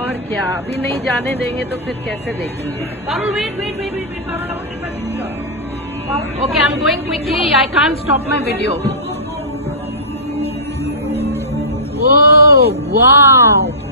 और क्या, अभी नहीं जाने देंगे तो फिर कैसे देखेंगे? Okay, I'm going quickly. I can't stop my video. Oh, wow.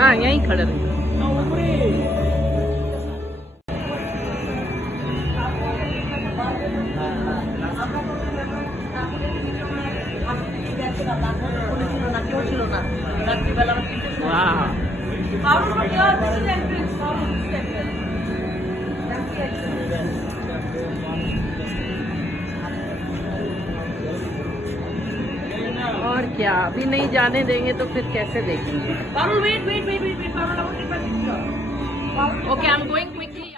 हाँ, यहीं खड़े रहे। और क्या, अभी नहीं जाने देंगे तो फिर कैसे देखेंगे? Okay, I'm going quickly.